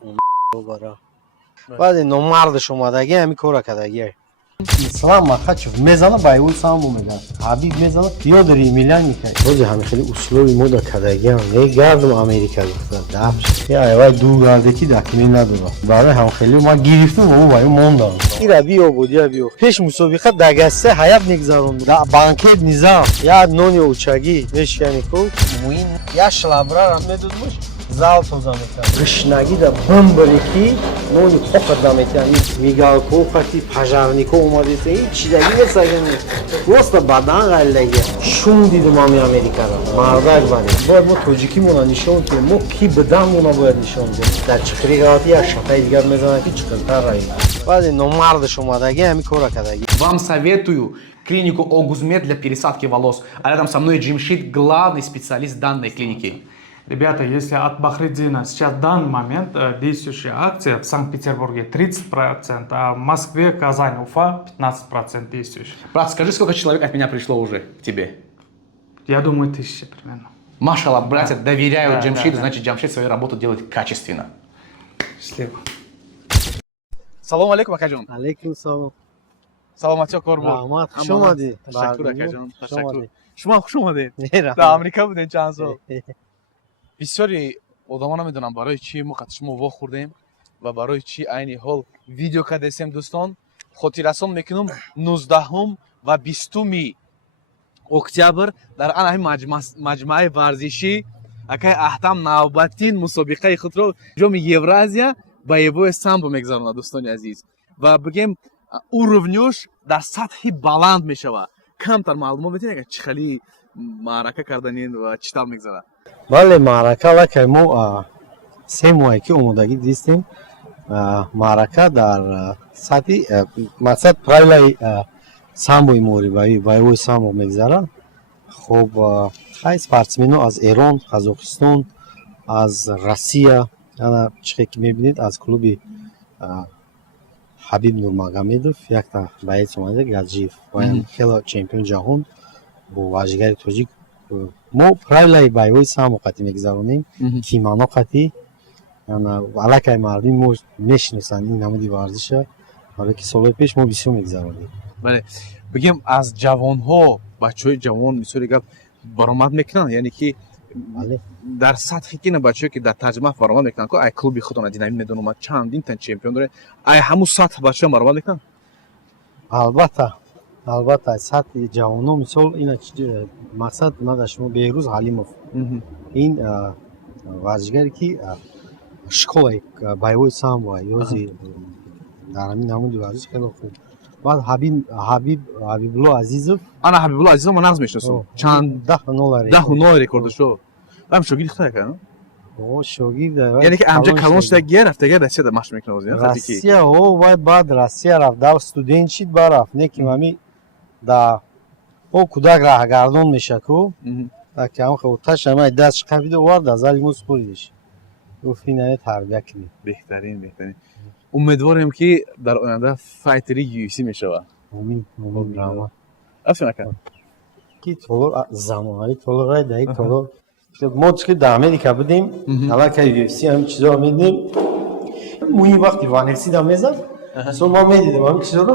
اون بابا بعد نمردش اومدگی همین کارا کردگی سلام مخاچ میزنه بایو سامو میگن حبیب میزنه یا داری میلان میکنه روز همین خیلی اصولی مودا کردگی هم نه گردم آمریکا گفتم دافش یا وای دو گردکی دکمی نداره برای هم خیلی ما گرفتم و بایو موندم این بیا بود یا بیا پیش مسابقه دگسته حیات نگذارون دا بانکت نظام یا نونی اوچگی مشکنی کو موین یا شلابرا میدوزمش زال توزا میکنه گشنگی دا بمبریکی نونی خوخ دا میکنه میگال کو خاطی پژارنیکو اومده تی چی دیگه نساگن واسه بدن غلگی شون دیدم امی آمریکا را مردک بانی باید ما توجیکی مونا نشون که ما کی بدن مونا باید نشون دیم در چخریقاتی یا شفای دیگر میزنه که چخرتر رایی بعد نمردش اومدگی همین کارا کردگی. Вам советую клинику Огузмед для пересадки волос. А рядом со мной Джимшит, главный специалист данной клиники. Ребята, если от Бахридина сейчас в данный момент действующая акция в Санкт-Петербурге 30%, а в Москве, Казань, Уфа 15% действующих. Брат, скажи, сколько человек от меня пришло уже к тебе? Я думаю, 1000 примерно. Машалла, братья, доверяют Да, Джамшиду, да. значит Джамшид свою работу делает качественно. Счастливо. Салам алейкум, Акаджон. علیکم سلام Саламатё корбу. رحمت خوش اومدی Ташаккур, Акаджон. Ташаккур. اومدی. شما خوش اومدید. رحمت. در آمریکا بودین چند سال. بسیاری آدما نمیدونم برای چی ما قطعا وا خوردیم و برای چی عین حال ویدیو کردیم دوستان. خاطررسان میکنم 19 و 20 اکتبر در آن مجمع ورزشی اکای احتام نوبتین مسابقه خود رو جام یورازیا با یبو سامبو میگذارونه دوستان عزیز و بگیم уровнёш дар сатҳи баланд мешава. Камтар маълумот метавонед чӣ хели маърака карданин ва чӣ тавр мегзарад? бале маърака лакай мо се моҳе ки омодагӣ дистем маърака дар сатҳи мақсад правилаи самбои муорибавӣ боевой самбо мегзарад. хуб хай спортсмено аз Эрон, Қазоқистон, аз Россия яна чихе ки мебинед аз клуби حبیب نورمагомедов یک تا боец اومده гаджиев ва хело чемпион ҷаҳон бо ваҷгари тоҷик мо правилаи боевой самбо қати мегзаронем кимоно қати аллакай мардуми мо мешиносанд ин намуди варзиша барои ки солҳои пеш мо бисёр мегзаронем. бале бигем аз ҷавонҳо бачаҳои ҷавон мисоли гап баромад мекунанд яъне ки дар сатҳи ки на бачаҳое ки дар тарҷима баромад мекунанд ко ай клуби худона динамӣ медонам чандин тан чемпион дорем ай ҳамун сатҳ бачаҳо баромад мекунанд. албатта сатҳи ҷавонҳо мисол ина мақсад мада шумо беҳрӯз ҳалимов ин варзишгаре ки школаи боевой самбо ёзи дар ҳамин намуди варзиш хело хуб. баъд ҳабибулло азизов ана ҳабибулло азизов ма нағз мешиносам чанд 10 рекордшо ам шогирди худая кардам шогирд яъне ки амҷа калон шудагия рафтагия россияда машқ мекунад россия вай баъд россия рафт дар студент шид барафт не ки ҳами да о кӯдак раҳгардон меша ку таки ҳам хаташ ҳамаи даст шиқафида овард дар зали мо супоридиш гуфт инаи тарбия кунед. беҳтарин умедворем ки дар оянда файтери UFC мешавад. амин раҳмат афин ака ки толор замонаи толорай даи толор мо ки дар Америка будем аллакай UFC ҳамин чизоро медидем муин вақти ванексида мезад со мо медидем ҳамин чизоро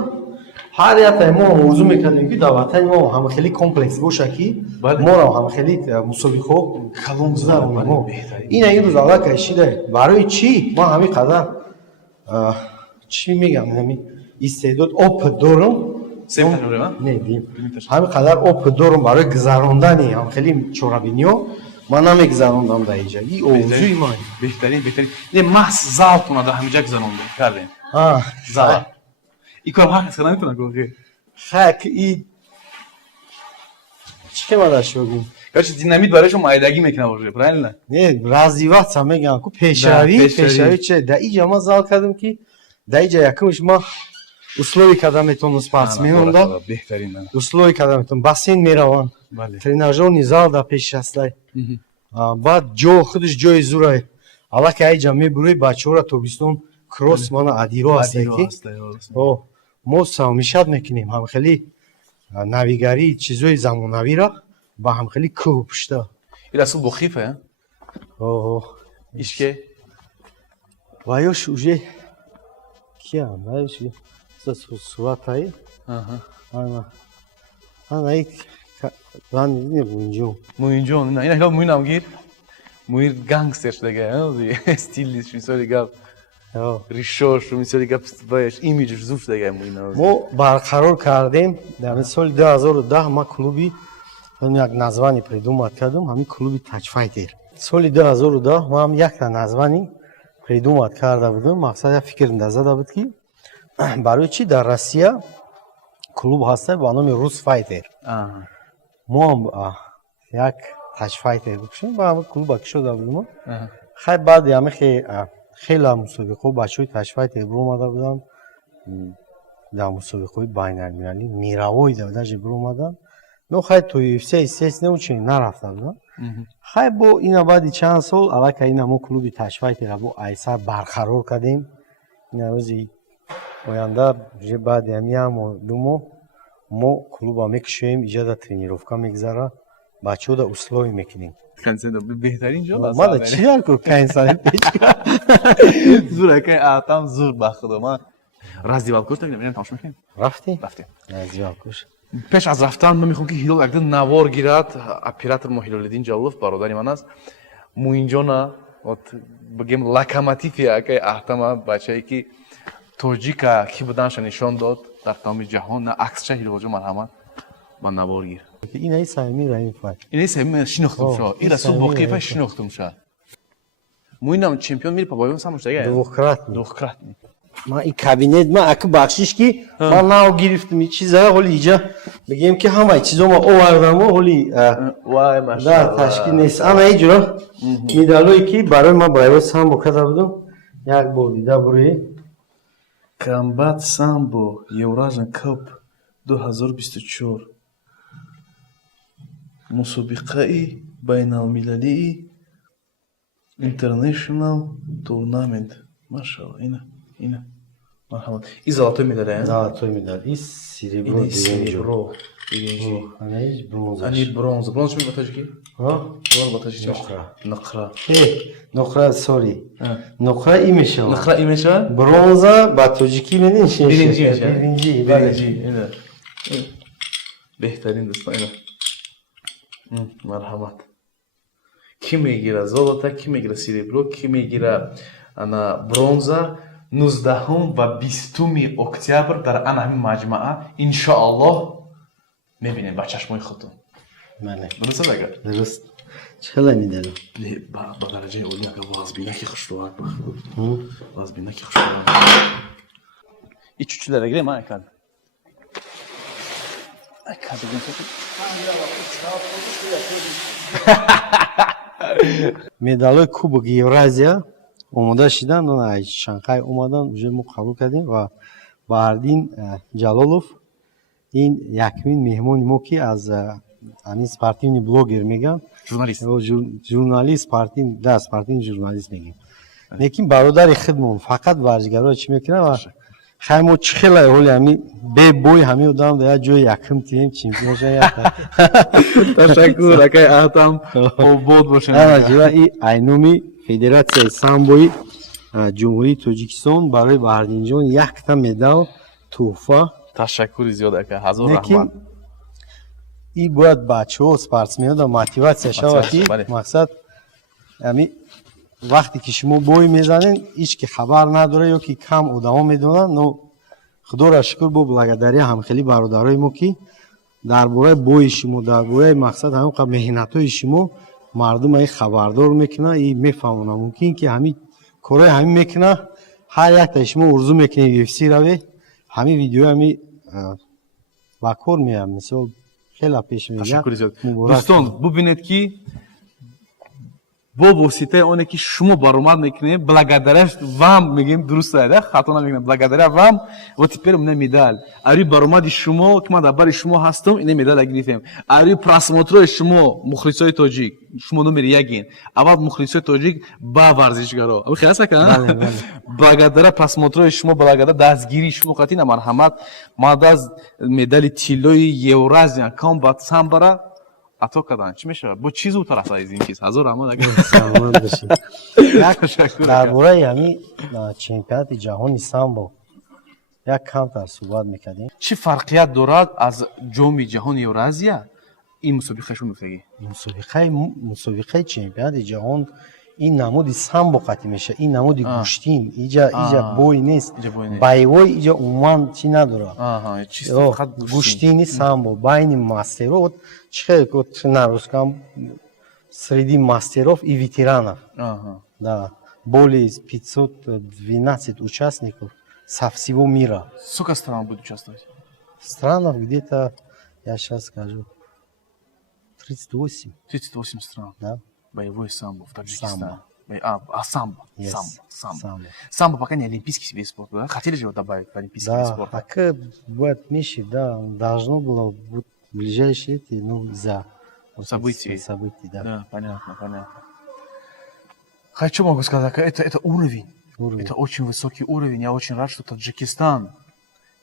ҳар якай мо орзу мекардем ки дар ватани мо ҳамахели комплекс боша ки моро ҳамахели мусобиқаҳо калон гузаронем мо ина ин рӯз аллакай шида барои чӣ мо ҳамин қадар чӣ мегам ҳамин истеъдод опыт дорам ҳамин қадар опыт дорам барои гузарондани ҳамахели чорабиниҳо ман намегузарондам дар инҷа и орзуи ман. беҳтарин не маҳз залтона дар ҳаминҷа гузарондем кардем зал ин кор ҳар кас кар наметавонад гуфт хак и чӣ хемада шугум короче динамит барои шумо майдагӣ мекунад уже правильно не разди вақт мегам ку пешравӣ че дар инҷа ман зал кардам ки дар инҷа якумш ман условӣ карда метавонам спортсменам да условӣ карда метавонам бассейн мераванд тренажерни зал дар пеши ҳастай баъд ҷо худаш ҷои зурай аллакай айҷа мебурӣ бачаҳоро тобистон кросс мана адиро ҳастай ки мо самишат мекунем ҳамхели навигарии чизои замонавиро ба ҳамхели кӯҳ пушта ин асл бо хифа ишке Ваёш уже киям? Ваёш сурataи? Аҳа. Ана ик ван не бунҷу. Муинҷон, ина ҳилол муинам гир. Муир гангстер шудага, стилист мисоли гап. Ё. Ришош мисоли гап баеш имиҷш зуф шудага муина. мо барқарор кардем дар соли 2010 ма клуби як название придумат кардам, ҳамин клуби Touchfighter. Соли 2010 ма ҳам якта название придумат карда будам. Мақсад як фикр зада буд ки барои чӣ дар Россия клуб ҳаста ба номи Rus Fighter. мо ҳам як Touchfighter бикушем ба ҳамин клуба кишода будем. хай баъди ҳамин хела мусобиқаҳо бачаҳои Touchfighter биромада буданд. дар мусобиқаҳои байналмилалӣ мировой даже биромаданд. но хай то UFC естественно чунин нарафта буданд. хай бо ина баъди чанд сол аллакай ина мо клуби Touchfighter бо айсар барқарор кардем. ина рӯзи оянда уже баъди ҳамин ду моҳ мо клуба мекушоем, иҷода тренировка мегзара, бачаҳода условӣ мекунем. беҳтарин ҷо мада чӣ дар кайсани печка зуракай атам зур бахудо ма раздевалкош так набинем тамошо мекунем. рафтем Рафтем. раздевалкош. пеш аз рафтан ман мехоҳам ки ҳилол якдин навор гирад. Оператор мо Ҳилолиддин Ҷалолов бародари ман аст. муинҷона вот бигем локомотив якай аҳтама бачае ки тоҷика ки буданша нишон дод дар тамоми ҷаҳон на аксша ҳилолҷо марҳамат ба навор гир. инаи Самими Раимовай. инаи Самими шинохтум шо. ин расул боқӣ фай шинохтум шо. муинам чемпион мир пабоён самоштага. Двухкратный. Ман ин кабинет ман аку бахшиш ки ман нав гирифтам ин чиза ҳоли иҷа бигем ки ҳамаи чизо ма овардам ҳоли вай машалла ташкил нест. ана иҷро медалое ки барои ман ба ҳавои самбо карда будам. як бор дида бурӯи Комбат самбо Евразиан Cup 2024 мусобиқаи байналмилалии International Tournament. Машалла, ина. Марҳамат. И золотой медаль, золотой медаль. И серебро, биринҷи. Ана иш бронза. Ани бронза. Бронза чӣ ба таҷики? Бронза ба таҷики. Нақра. Нақра, sorry. Нақра и мешавад. Нақра и мешавад? Бронза ба тоҷикӣ менен чӣ? Биринҷи. Ина. Беҳтарин дӯстон ина. Марҳамат. Ки мегира золота, ки мегира серебро, ки мегира ана бронза 19 ва 20 октябр дар ана ҳамин маҷмаа иншоаллоҳ мебинем ба чашмои худтон. Дуруст аст агар? Дуруст. Чиқадар медалам? ба дараҷаи олӣ агар вазбинаки хушроат бахудо. Вазбинаки хушроат. И чучилар агирем айкад. Айкад бигем фото. медалҳои Кубоки Евразия омода шуданд, аз Шанхай омаданд, уже мо қабул кардем ва Баҳриддин Ҷалолов ин якмин меҳмони мо ки аз ҳамин спортивни блогер мегӯянд, журналист, спортивни журналист мегӯем. лекин бародари худмон фақат варзишгаро чӣ мекунад ва хай мо чӣ хела ҳоли ҳамин бебой ҳамин одам ба як ҷои якум тием чемпион шавем. Ташаккур акай атам обод бошем. и айноми Федератсияи самбои ҷумҳурии Тоҷикистон барои Баҳриддинҷон якта медал тӯҳфа. Ташаккури зиёд акай, ҳазор лекин раҳмат. и бояд бачаҳо спортсменода мотиватсия шавад ки мақсад ами вақте ки шумо бой мезанед ҳеҷ ки хабар надора ё ки кам одамо медонанд, но худоро шукр бо благодария ҳамхели бародарои мо ки дар бораи бои шумо, дар бораи мақсад ҳамин қадр меҳнатҳои шумо мардума хабардор мекунад, и мефаҳмонад. мумкин ки ҳамин корҳои ҳамин мекунад, ҳар яктаи шумо орзу мекунед UFC раве, ҳамин видеои ҳамин ба кор меяд. мисол хела пеш меяд. Ташаккури зиёд. Дӯстон, бубинед ки бо воситаи оне ки шумо баромад мекунед, благодаряш вам мегӯем, дуруст аст, хато намегӯем, благодаря вам вот теперь у меня медаль. Ари баромади шумо ки ман дар бари шумо ҳастам, ина медаль гирифтем. Ари просмотрои шумо мухлисои тоҷик, шумо номери якин. Аввал мухлисои тоҷик ба варзишгаро. Абу хияс ака? Благодаря просмотрои шумо, благодаря дастгирии шумо қатина марҳамат, ман аз медали тиллои Евразиан Combat Sambo ато кадан чӣ мешавад бо чӣ зудтар аст аз ин чиз ҳазор раҳмат агар саломат бошед. Дар бораи ҳамин чемпионати ҷаҳони самбо як камтар суҳбат мекардем. чӣ фарқият дорад аз ҷоми ҷаҳони Евразия ин мусобиқаи шумо гуфтагӣ мусобиқаи чемпионати ҷаҳон ин намуди самбо қатъи мешавад, ин намуди гӯштин, иҷа бой нест, байвой иҷа умуман чӣ надорад. Гӯштини самбо байни мастеров чӣ хеле нарускам среди мастеров и ветеранов. Да, более 512 участников со всего мира. Сколько стран будет участвовать? Странах где-то, я сейчас скажу, 38. 38 стран. Да. Боевой самбо в Таджикистане. Самбо. Самбо. Yes. Самбо. Самбо пока не олимпийский вид спорта, да? Хотели же его добавить в олимпийский вид Да, спорта? пока будет меньше, да, должно было быть в ближайшие эти, ну, из-за Событий. Да. Да, понятно. Хочу могу сказать, это уровень. Это очень высокий уровень. Я очень рад, что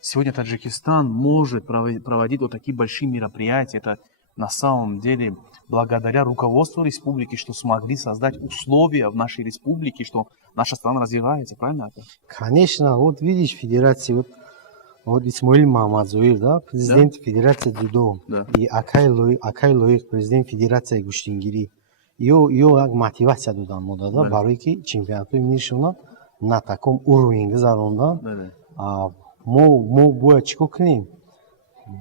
сегодня Таджикистан может проводить вот такие большие мероприятия. Это на самом деле благодаря руководству республики, что смогли создать условия в нашей республике, что наша страна развивается, правильно? Конечно, вот видишь, федерация, вот Исмаил Мамадзуир, да, президент федерации дзюдо, Да. и Акай Лоиқ, президент федерации гуштингирӣ. Ё як мотивация додан мода, да, барои ки чемпионатои мешавад на таком уровне гузарондан. мо бояд чикор кунем?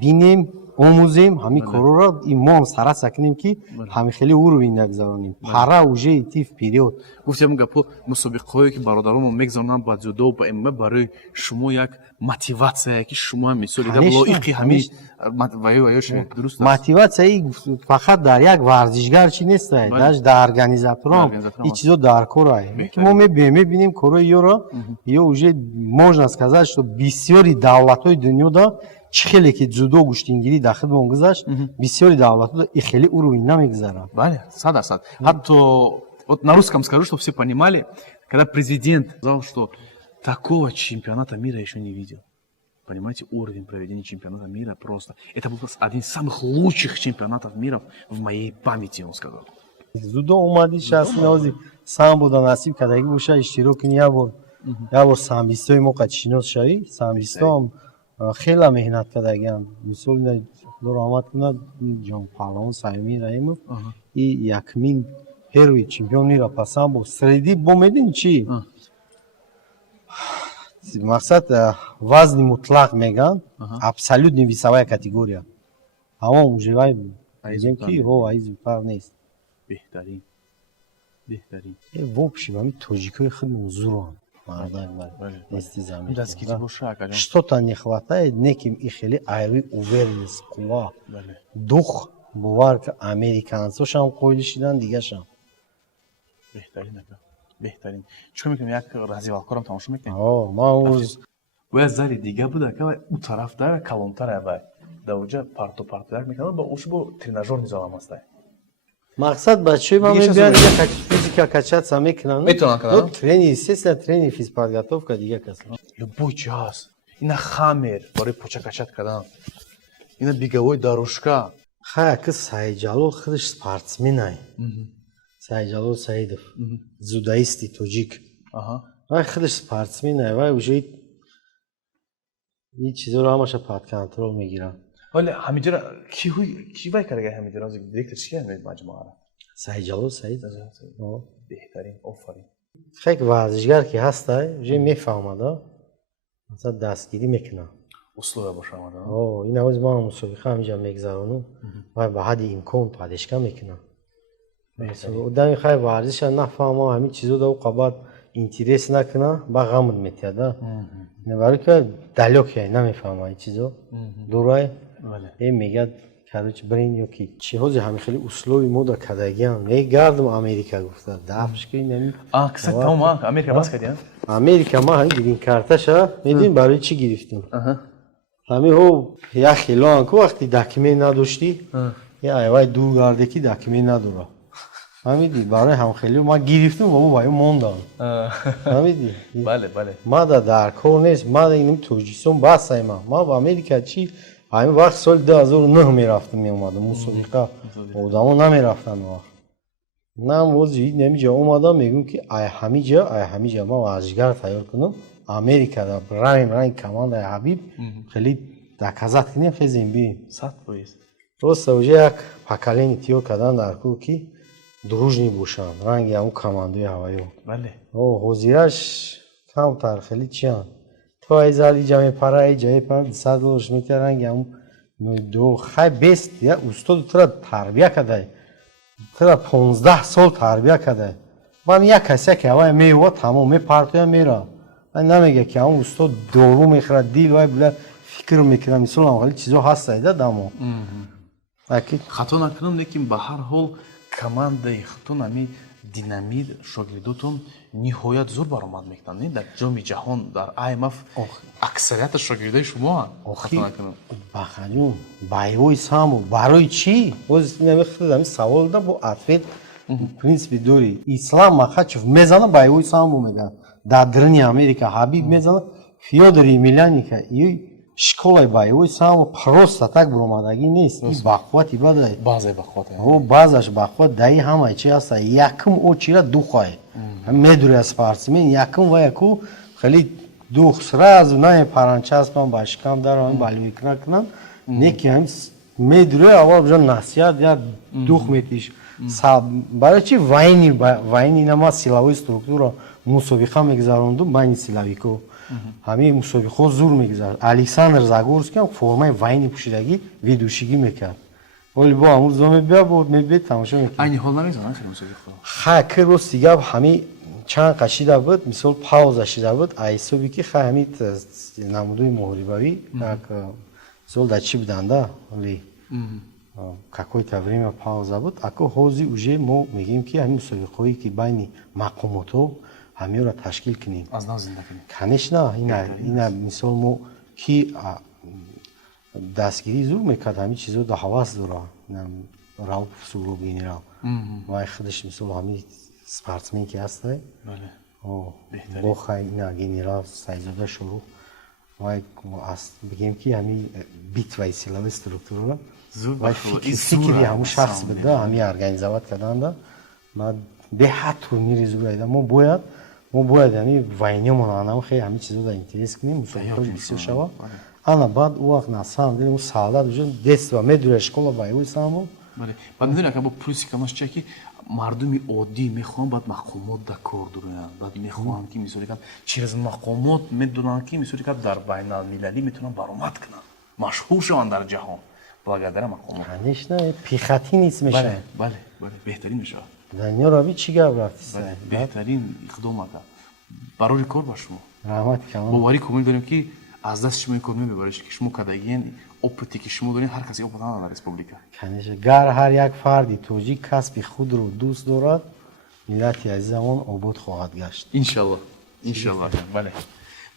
Бинем, омӯзем ҳамин корора, и мо ҳам сараса кунем ки ҳамин хеле уровень нагузаронем. Пара уже идти вперед. Гуфтем гапо мусобиқаҳое ки бародаронмо мегузаронанд ба дзюдо ба ММА барои шумо як мотивация ки шумо ҳам мисоли лоиқи ҳамин ваё шавед, дуруст аст? Мотивация фақат дар як варзишгар чи нест, даже дар организаторам ин чизо дар кор аст. Мо мебинем корои ёро, ё уже можно сказать, что бисёри давлатҳои дунёда чӣ хеле ки дзюдо гӯштингирӣ дар хидмон гузашт, бисёри давлатҳо и хеле уровень намегузаранд. Бале, 100%. Хатто вот на русском скажу, чтобы все понимали, когда президент сказал, что такого чемпионата мира еще не видел. Понимаете, уровень проведения чемпионата мира просто. Это был просто один из самых лучших чемпионатов мира в моей памяти, он сказал. Дзюдо омади шахси наози самбода насиб кардаги боша иштирок кунӣ як бор самбистои мо қатъшинос шавӣ. Самбистоам хела меҳнат кардагиам. Мисол Худо раҳмат кунад ҷонпаҳлавон Саимӣ Раимов и якмин первый чемпион мира по самбо среди бо медонӣ чӣ? Мақсад вазни мутлақ меган, абсолютни весовая категория. Ҳамон ужевай мегӯем ки аи зудтар нест. Беҳтарин. В общем, ҳамин тоҷикои худмон зуранд. Что-то не хватает, неким и хеле айры уверенность, қувва, дух, бовар ки американцошам қоили шидан дигашам. Беҳтарин. Чикор мекунем, як развивалкорам тамошо мекунем? Ман бояд зари дига буда ка у тарафта калонтара вай давоҷа парту-партуяк мекунад ба уш бо тренажёр низолам астай. Мақсад бачаҳои ман мебиёнд физика качаться мекунанд. Метавонанд кунанд? Тренинг, естественно, тренинг физподготовка дига кас. Любой час. Ина хамер барои поча качат кардан. Ина беговой дорожка. Хай ки Саидҷалол худаш спортсменай. Саидҷалол Саидов, дзюдоисти тоҷик. Вай худаш спортсменай, вай уже ин чизоро ҳамаша под контрол мегирад. ولی همینجا کی وای کرده همینجا دیرکتر چیه مجموعه را Саидҷалол Саид بهترین آفرین خیلی ورزشگر که هست уже میفهمد مثلا دستگیری میکنه اسلوب باشه آمده این هنوز ما مسابقه همینجا میگذرونم و به حد امکان پادشگاه میکنه دمی خیلی ورزش نفهمه همین چیزو دو قباد اینترس نکنه با غمت میتیاده برای که دلیوکی نمیفهمه این چیزو دورای این میگه کارچ برین یا کی چی هوزی همین خیلی اسلوبی مودا کداگیان میگردم امریکا گفته دافش کی نمی کسی تمام امریکا باز کردین امریکا ما همین گرین کارتاشا میدین برای چی گرفتیم همین هو یا خیلان کو وقتی دکمه نداشتی یا ایوای دورگردکی دکمه نداره فهمیدی برای هم خیلی ما گرفتیم بابا باید موندم فهمیدی بله ما در کار نیست ما اینم توجیسون بحثای ما با امریکا چی ҳамин вақт соли 2009 мерафтам меомадам мусобиқа одамо намерафтан вақт нам вози намиҷа омадам мегӯм ки ай ҳамиҷа ман варзишгар тайёр кунам америкада ранг командаи ҳабиб хеле доказат кунем хезем бирем 100%. просто уже як поколение тиёр кардан дар кӯ ки дружни бошанд ранги ҳамун командаи ҳавайё бале ҳозираш камтар хеле чианд то айзали ҷаме параи ҷае пара $200 метр ранги ҳамун ду хай бест я устоду тра тарбия кадай тра 15 сол тарбия кадай ман як касе ки ҳавай меова тамом мепартоя мера намега ки ҳамун устод дору мехӯрад дил вай буда фикр мекунад мисол ҳам хеле чизо ҳастайда дамо хато накунам лекин ба ҳар ҳол командаи хутон ами динамит шогирдотон ниҳоят зур баромад мекунанд не дар ҷоми ҷаҳон дар IMF аксарияти шогирдаи шумоанд хато накунам бахаҷон байвои саму барои чӣ боз намехӯрдам савол да бо ответ принципи дори ислам махачев мезана байвои саму мегӯяд дар дрини Америка ҳабиб мезана Фёдор Емельяненко школаи байвои саму просто так буромадагӣ нест ин бақуввати бадай баъзе бақувват баъзаш бақувват даи ҳамаи чи ҳаста якум очира духай медури спортсмен якум ва яку хеле дух сразу наме паранчаспан ба шикам дарам балвикра кунам неки ҳам медури аввал бужа насиҳат я дух метиш барои чи вайни нама силавои структура мусобиқа мегузарондум байни силавико ҳамин мусобиқо зур мегузард александр загорский ҳам формаи вайни пӯшидагӣ видӯшигӣ мекард вале бо ҳамун зо мебия мебия тамошо мекард айни ҳол намезанад мусобиқо ха ки рости гап ҳамин чанд қашида буд мисол пауза шида буд айсоби ки ха ҳамин намудои муҳорибавӣ як мисол дар чӣ буданда вале какое-то время пауза буд ако ҳозир уже мо мегӯем ки ҳамин мусобиқое ки байни мақомотҳо ҳамеро ташкил кунем аз нав зинда кунем конечно ина мисол мо ки дастгирӣ зур мекард ҳамин чизо да ҳавас дора рауф суро генерал вай худаш мисол ҳамин спортсмен ки ҳастай бо хай ина генерал сайзода шурух вай бигем ки ҳамин битваи силаваи структура вай фикри ҳамун шахс буда ҳамин организоват карданда беҳад турнири зур айда мо бояд ҳамин вайниёмон анам хеле ҳамин чизо да интерес кунем мусобиқаи бисёр шава ана баъд у вақт на самом деле саъдат уже детства медури школа байвои само баъд медони ака бо плюси камаш чия ки мардуми оддӣ мехоҳанд баъд мақомот да кор дуроянд баъд мехоҳанд ки мисоли кам через мақомот медонанд ки мисоли кам дар байналмилалӣ метавонанд баромад кунанд машҳур шаванд дар ҷаҳон благодаря мақомот конечно пихати нист мешавад бале беҳтарин мешавад даниёр аби чӣ гап рафтист беҳтарин иқдом ака барори кор ба шумо раҳмати калом боварӣ комил дорем ки аз дасти шумо ин кор мебаред ки шумо кадагиен опыте ки шумо доред ҳар касе опыт надорад дар республика конечно гар ҳар як фарди тоҷик касби худро дӯст дорад миллати азизамон обод хоҳад гашт иншаллоҳ бале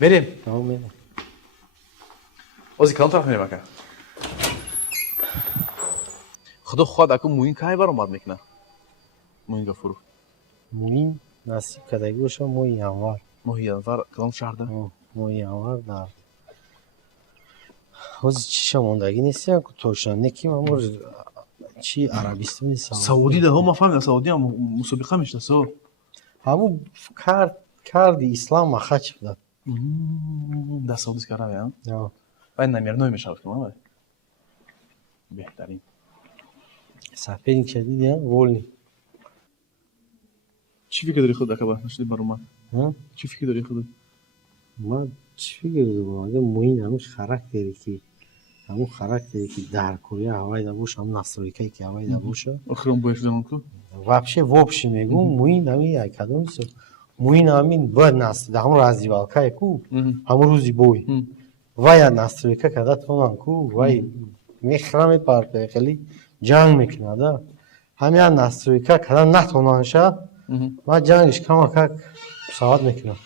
мерем ози калон тараф мерем ака худо хоҳад ака муин кай баромад мекунад муин гафуров муин насиб кардагӣ боша моҳи январ кадом шаҳрда моҳи январ дар ҳозир чиша мондагӣ нестям точно неки мамо чи арабистони саудӣ даҳо ма фаҳмидам саудӣ ҳам мусобиқа мешуда со ҳамун карди ислам махачев да да саудиска равя вай намерной мешавад ки беҳтарин соперник шадид я вольный чӣ фикр дори худ ака нашуди баромад чӣ фикр дори худ ман чӣ фикр дорам агар муин ҳамун характере ки дар корея ҳавайда боша ҳамун настройкае ки ҳавайда боша охирон бояд шуданам ку вообще в общем мегум муин ҳамин якадом муин ҳамин бояд настройка ҳамун раздевалкае ку ҳамун рӯзи бой вай настройка карда тонам ку вай мехра мепартоя хеле ҷанг мекунада ҳамин настройка карда натонанша ман ҷангиш камакак сават мекунам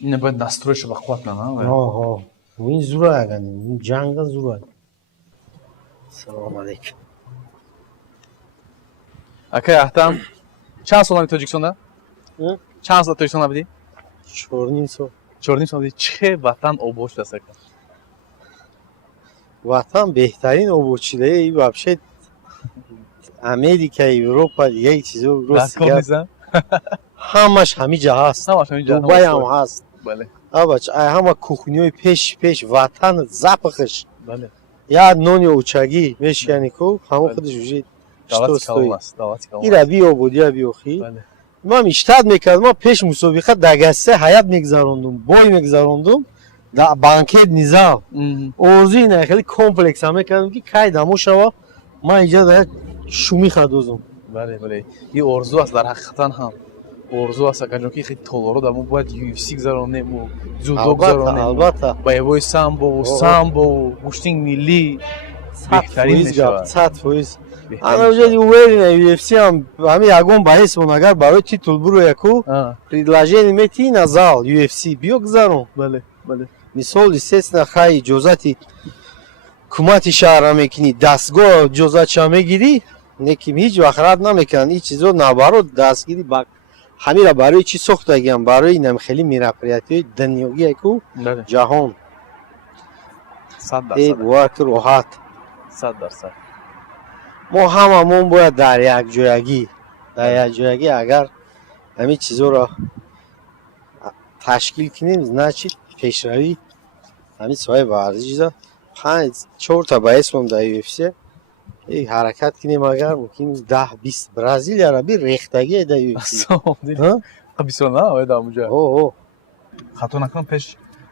ина бояд настройша ба қувват на ин зурай аган ҷанга зурай салому алейкум акай аҳтам чанд сол ами тоҷикистонда чанд сол тоҷикистон набудӣ 4 ним сол 4 ним сол будӣ чӣ ватан обод шудааст ака ватан беҳтарин ободчидаи вообще Америка, Европа, дигаи чизо рост гап. Ҳамаш ҳамиҷа ҳаст. Дубай ҳам ҳаст. Абач ай ҳама кухнёи пеш ватанат запахаш. Я нони учагӣ мешкани ку ҳамо худаш уже что стоит. Ира биё буд я биёхи. Ман иштат мекардам, ман пеш мусобиқа дагасте ҳаят мегзарондум, бой мегзарондум. Да банкетный зал. Орзуи на хеле комплекс мекардам ки кай дамо шава ман иҷа да шумиха дозам. бале и орзу аст дар ҳақиқатан ҳам орзу аст акаҷон ки хеле толоро дамо бояд UFC гузаронем зудо гузаронем албатта боевои самбо гӯштинг миллӣ беҳтарин мешавад 100%. Ана уже уверена UFC ам ҳами ягон баҳис мон агар барои титул бурояку предложение метии на зал UFC биё гузарон. Бале мисол естественно хай иҷозати ҳукумати шаҳрра мекунӣ дастгоҳ иҷозатша мегирӣ лекин ҳеҷ вақт рад намекунанд ин чизо наоборот дастгирӣ ба ҳамира барои чӣ сохтагиам барои намхели мероприятиҳои дунёгие ку ҷаҳон 100% вак роҳат 100%. мо ҳамамон бояд дар якҷоягӣ агар ҳамин чизоро ташкил кунем значит пешравӣ ҳамин соҳаи варзишда 5-4 баъисмон дар UFC ҳаракат кунем агар мумкин 10-20 бразилияро би рехтагие дар UFC бисёр оеда муҷа хато накунам пеш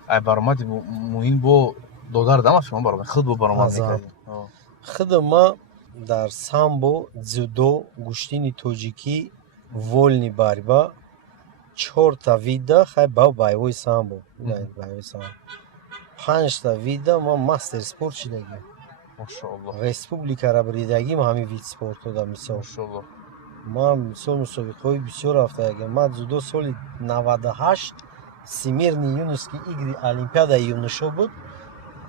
ай баромади муин бо додар дама шумо баромад худ бо баромад мекардем худам ма дар самбо дзюдо гӯштини тоҷикӣ вольни борьба 4 вида хай ба боевой самбо 5 вида ма мастер спорт шидагим машоалло республикара буридагим ҳамин вид спортода мисол машоалло ман мисол мусобиқаҳои бисёр рафтагим ман дзюдо соли 98 всемирни юношески игри олимпиадаи юношо буд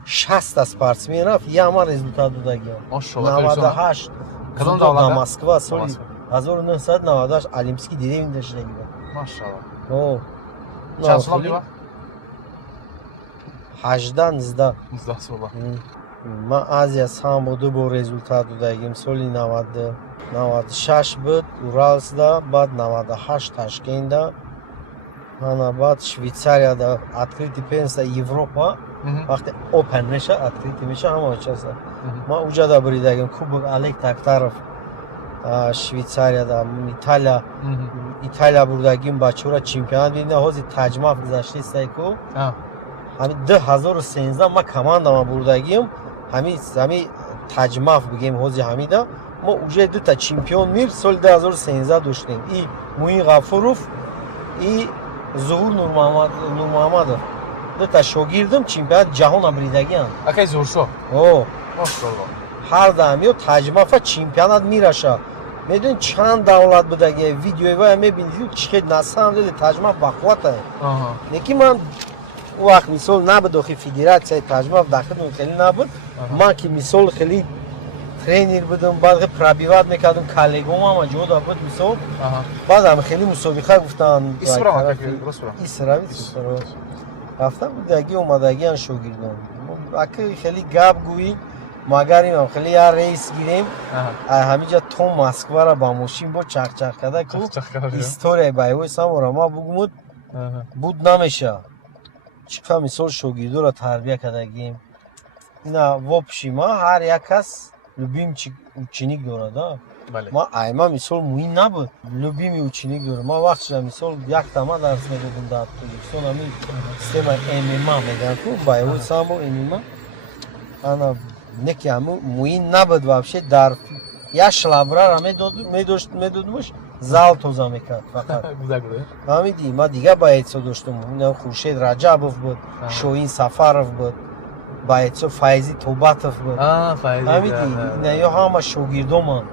60 спортсмен рафт я ман результат додагим 98 кадом давлат Москва соли 1998 олимпийский деревень дошидагим машоалло чанд сола бива 18-19 сола ман азия самбо ду бор результат додагим соли 96 буд уралсда баъд 98 ташкентда ана баъд швейцарияда открытый пенса европа вақте опен меша открытый меша ҳама участа ман уҷада буридагим кубок олег тактаров швейцарияда италия бурдагим бачора чемпионат бинда ҳозир таҷмаф гузаштаистайку ҳами 2013 ма командама бурдагим ҳами таҷмаф бигем ҳозир ҳамида мо уже дута чемпион мир соли 2013 доштем и муин ғафуров и зуҳур нурмуҳаммадов дута шогирдам чемпионат ҷаҳона буридагиам акай зуршо машоалло ҳар дамё таҷмафа чемпионат мираша медони чанд давлат будаги видеои мебинӣ чихел насам деди таҷмаф бақуввата лекин ман вақт мисол набуд охи федератсияи таҷмаф дахилм хеле набуд ман ки мисол хеле тренер будам баъд пробиват мекардам коллегом ҳама ҷода буд мисол баъдам хеле мусобиқа гуфтанд рафта будаги омадагиан шогирдон ака хеле гап гӯӣ магарим хеле я рейс гирем ҳамиҷа то москвара ба мошин бо чақчақ када ку историяи боевой самбора ма бугмуд буд намеша чиқа мисол шогирдора тарбия кардагим ина вопши ма ҳар як кас любимчи ученик дорад ма айма мисол муин набуд любими ученик дорад ма вақт шуда мисол яктама дарс медодам дар тоҷикистон ами система ММА мегӯянд ку боевой самбо ММА ана неки ҳамун муин набуд вообще дар як шлабрара медодмуш зал тоза мекард фақат ҳамиди ма дигар боецо доштам хуршед раҷабов буд шоҳин сафаров буд боецо файзи тобатов буд ҳамиди инаё ҳама шогирдоманд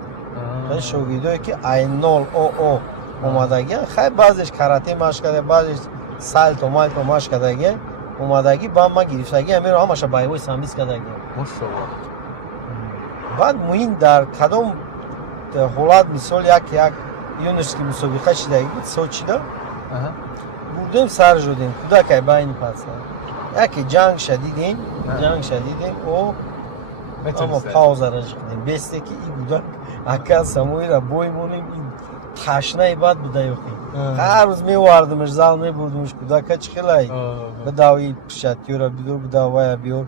шогирдое ки айнол оо омадагиан хай баъзеш карате машқ карда баъзеш сальто мальто машқ кардаги омадаги ба ма гирифтаги амеро ҳамаша боевой самбист кардаги баъд муин дар кадом ҳолат мисол як юношески мусобиқа шидаги буд сочида бурдем сар жудем кудакай байни паса яке ҷанг шадидем о اما پاوزه را کردیم بیسته که این بودن اکل سموی را بوی مونیم این تشنه بعد بوده یخی هر روز می واردمش زال می بردمش کودک چی خیلی بداوی شتیو را بیدور بداوی بیور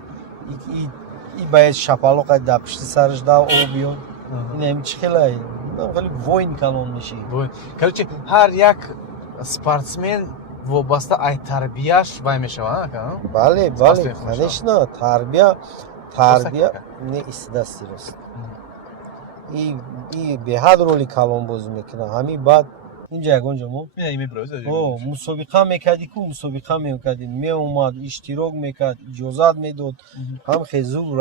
ای باید شپالو قد در پشت سرش داو او بیون این هم چی خیلی خیلی وین کلون میشی короче هر یک спортсмен وابسته ای تربیهش وای میشود بله конечно تربیه نه استدستی راست ای به حد رولی کلون بازی میکنه همین بعد اینجا یگونجا ما مسابقه میکردی کو مسابقه میکردی می اومد اشتراک میکرد اجازت میداد هم خیزو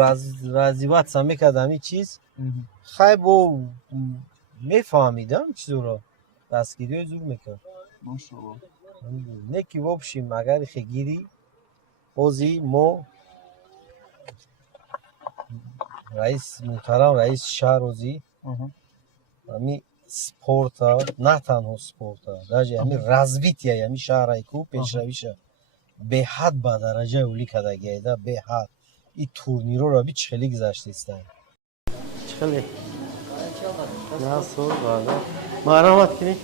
رازیوات سم میکرد همین چیز خیلی با میفهمیدم چیزو را دستگیری زور میکرد ماشاءالله نه که وابشیم اگر خیلی بازی ما رئیس محترم رئیس شهر روزی همین سپورت نه تنها سپورت даже همین развитие همین شهر ایکو پیشرویش به حد با درجه اولی کده گیده به حد این تورنیرو را بی چخلی گذاشته است چخلی نه سور بالا مرحمت کنی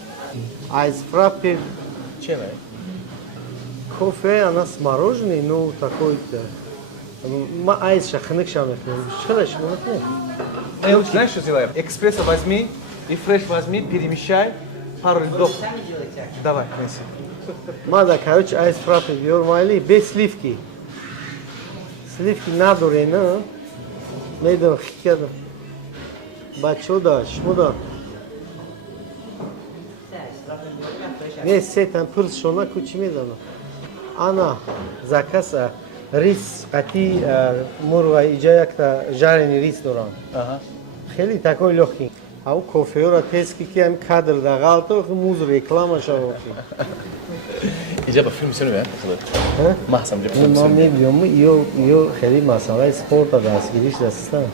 айс фраппе чем кофе она с мороженым ну такой-то ما айс шахнек шамехнем чхелаш мохне знаешь что сделаем экспресса возьми и фреш возьми перемещай пару льдов давай неси мада короче айс фраппе биор майли без сливки надо не медо хикеда бачода шмода не сетан пурс шона кучи медана ана закаса рис қати мурва иҷа якта жарени рис дорам хеле такой лёгкий ав кофеёра тески ки ам кадр да галто муз реклама шавоки иҷа ба филм синема маҳсам ҷа филм ма мебиём ё хеле масъалаи спорта дастгириш дастан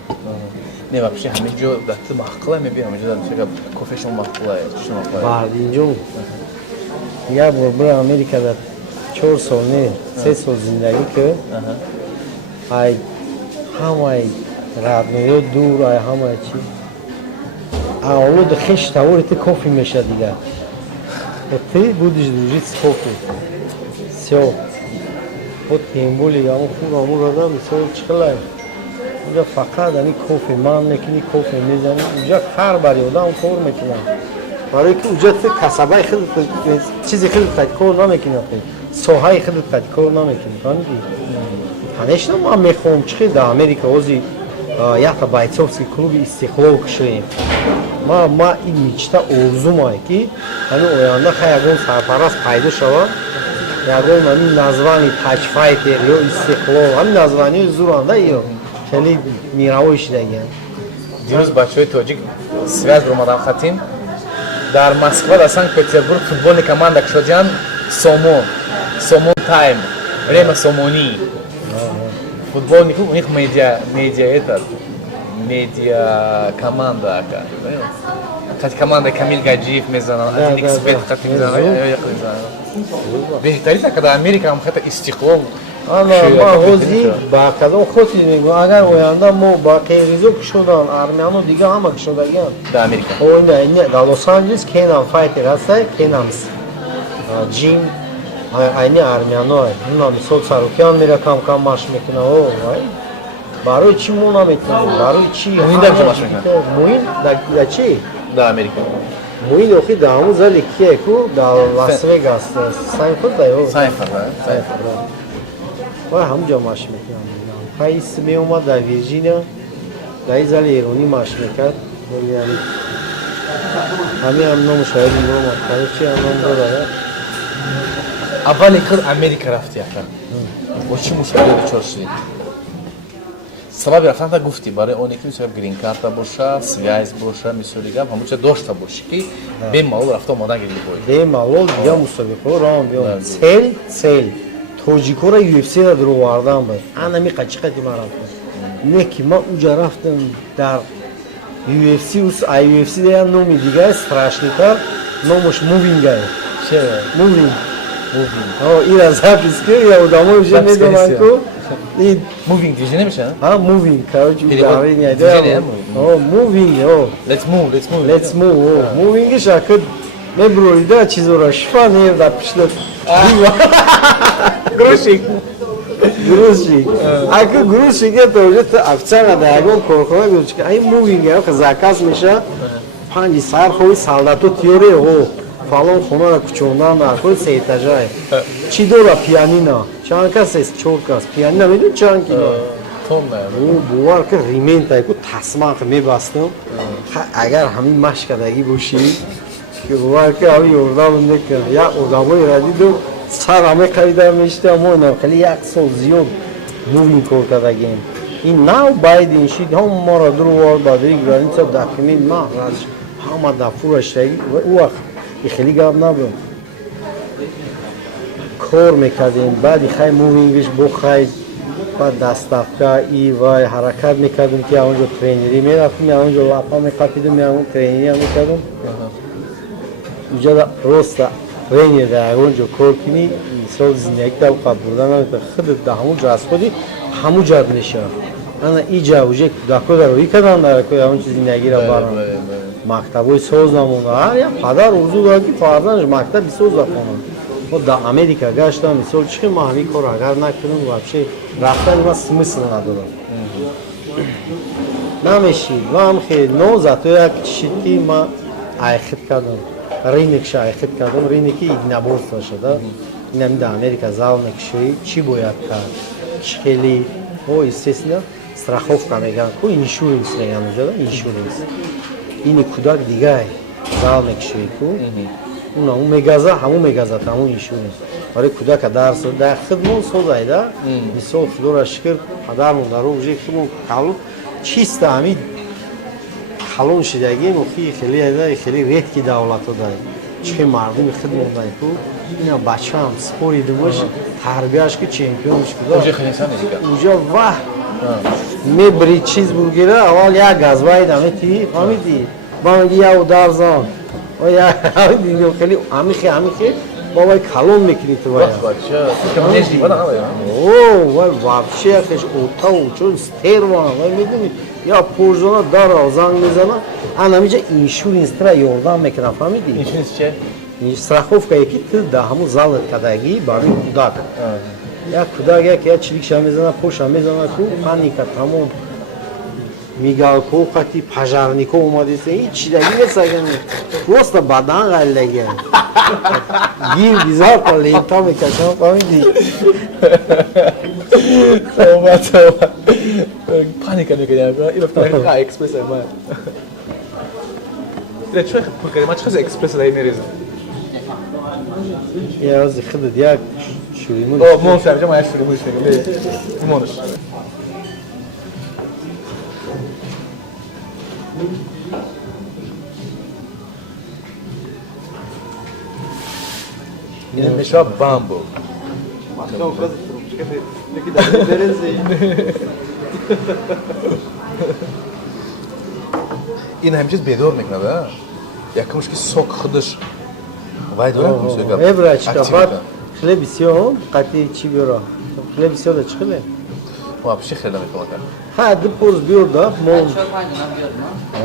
не вообще ҳамин ҷо дасти маққила мебинам ҷо дасти кофешон маққила шумо баъд инҷо як бор бир америкада 4 сол не 3 сол зиндагӣ кӯ ай ҳамаи радмеё дур ай ҳамаи чӣ авлоди хеш тавори ти кофе меша дигар ти будиш дужит с кофе всё вот тем более ам фурамурада мисол чихлай инҷа фақат ами кофе ман мекунӣ кофе мезанӣ инҷа ҳар бари одам кор мекунад барои ки уҷа ти касабаи хеле чизи хеле кор намекунад соҳаи хеле кор намекунӣ фаҳмидӣ конечно ман мехоҳам чихи дар америка ҳозир якта бойцовский клуби истиқлол кушоем ма ин мечта орзумае ки ҳамин оянда ха ягон сарпараст пайдо шавад ягон ҳамин названи таҷфайтер ё истиқлол ҳамин названиҳои зуранда ё хеле мировой шидагиам дирӯз бачаҳои тоҷик связь бромадан хатим дар москва дар санкт петербург футболни команда кушодиян сомон тайм время сомонӣ футболни клуб у них медиа команда кати команда камил гаджиев мезанад эксперт хати мезанад беҳтарин ака дар америка ҳам хата истиқлол ма ҳозир ба кадом хотир мегӯям агар оянда мо ба қайризо кушодан армяно дига ҳама кушодагиам дар америка не дар лос анҷелес кенам файтер ҳаста кенамс ҷим айни армяно нунам мисол сарукиан мера кам маш мекунам барои чӣ мо наметавонем барои чӣ муин да чӣ дар америка муин охи дар ҳамун зали кие ку дар лас вегас сайнфилд вай ҳамҷо маш мекунам ҳайс меомад дар вирҷиния дар ин зали эронӣ маш мекард ҳамин ҳам ному шояд меомад карочи ҳам ном дорад аввали қад америка рафти ака бо чӣ мушкилот дучор шудӣ сабаби рафтанта гуфтӣ барои оне ки мисол грин-карта боша связь боша мисоли гап ҳамуча дошта бошӣ ки бемалол рафта омадан гирӣ бои бемалол биём мусобиқаҳо раҳон биём цел тоҷикора UFC-ра дуровардан бад анами қачиқати ман рафтам не ки ман уҷа рафтам дар UFC UFC дая номи дигар страшнитар номаш мувингай мувинг ира запис ки я одамои уже медонанд ку این Moving движение میشه؟ ها مووینگ короче Перевод ударение движения, да о مووینگ о Let's move, let's move. let's move مووینگش акыд меброида чизора шифа не да пишда Грузчик. грузчик акы грузчик это уже официально да ягон корхона грузчик ай مووینگ я заказ меша панҷи сар хои солдату тиёре о фалон хонара кучондан акой се этажай чӣ дора пианино чанд кас аст 4 кас пианино медони чанд кило Тонна. бувар ки риментае ку тасман мебастам агар ҳамин машқ кардагӣ бошӣ ки бувар ки ҳами ёрдам мекунад як одамоеро дидум сар ҳаме харида мешида мо ина хеле як сол зиёд мувмин кор кардагем ин нав байди ин шид ҳам моро дурвор бадри граница документ маҳраз ҳама дафурашдаги ӯ вақт и хеле гап набуд кор мекардем баъди хай мувингиш бо хай بعد دستافکا ای وای حرکت میکردم که اونجا ترینری میرفتم یا اونجا لاپا میکاپیدم یا اون ترینری هم میکردم اونجا راست ترینر در اونجا کار کنی سال زندگی تا قبل بودن نمیده خودت در همون جا از خودی همون جا نشان انا اینجا اونجا دکتر روی کردن در کوی اون چیز زندگی را بارم مکتبای ساز نمونه هر یا پدر ارزو داره که فرزندش مکتب ساز بخونه ما در امریکا گشتم مثال چه ماهی کار اگر نکنم вообще رفتن ما смысл نداره نمیشید و هم خیلی نو زاتو یک چیزی ما айхид کردم رینکش айхид کردم رینکی نبورس شده اینم در امریکا زال نکشی چی باید کرد خیلی او естественно страховка میگن کو اینشورنس میگن اونجا اینشورنس این کودک دیگه زال نکشی کو اون مگازا همون مگازا همون اینشورنس برای کودک درس در خدمت سازایده مثال خدا را شکر پدرمون در روزی خدمت کالو چیست همین کالون شدگی مخی خیلی ایده خیلی ریت کی دولت داره چه مردم خدمت داره تو اینا بچه هم سپوری دوش تربیهش که چمپیونش کده اونجا خیلی انسان دیگه اونجا واه میبری چیز بگیره اول یک گازوای دامه تی فهمیدی با میگی یا درزان و یا دیگه خیلی همیشه بابای کلون میکنی تو باید بچه که دیوانه همه اوه وای вообще خیش اوتا و چون ستیروان وای میدونی یا پرزونه داره زنگ میزنه انا میجه اینشورنس ترا یاردم میکنه فهمیدی اینشورنس چه؟ страховка یکی تو ده همون زالت کدگی برای کودک یا کودک یا چلیکش میزنه پوش میزنه کو پانیکا تمام میگال کو خاطی پژارنیکو اومده است این چی دیگه نساگن پروست بدن غلگه گیر بیزار کلی تا میکشم فهمیدی توبه پانیکا میکنم اینو فکر اکسپرس ما لا شوي بقى ما تخز اكسبرس داي ميريزا يا رزي خدت ياك شو يمون او مو فاهم جماعه شو يمون ليه مونش نشرب بامبو این همچیز بیدار میکنه به یکمش که سوک خودش وای داره میشه ابراج بعد خیلی بسیار قطعی چی بیاره خیلی بسیار ده چخله вообще خیلی میکنه ها دو پوز بیار ده مون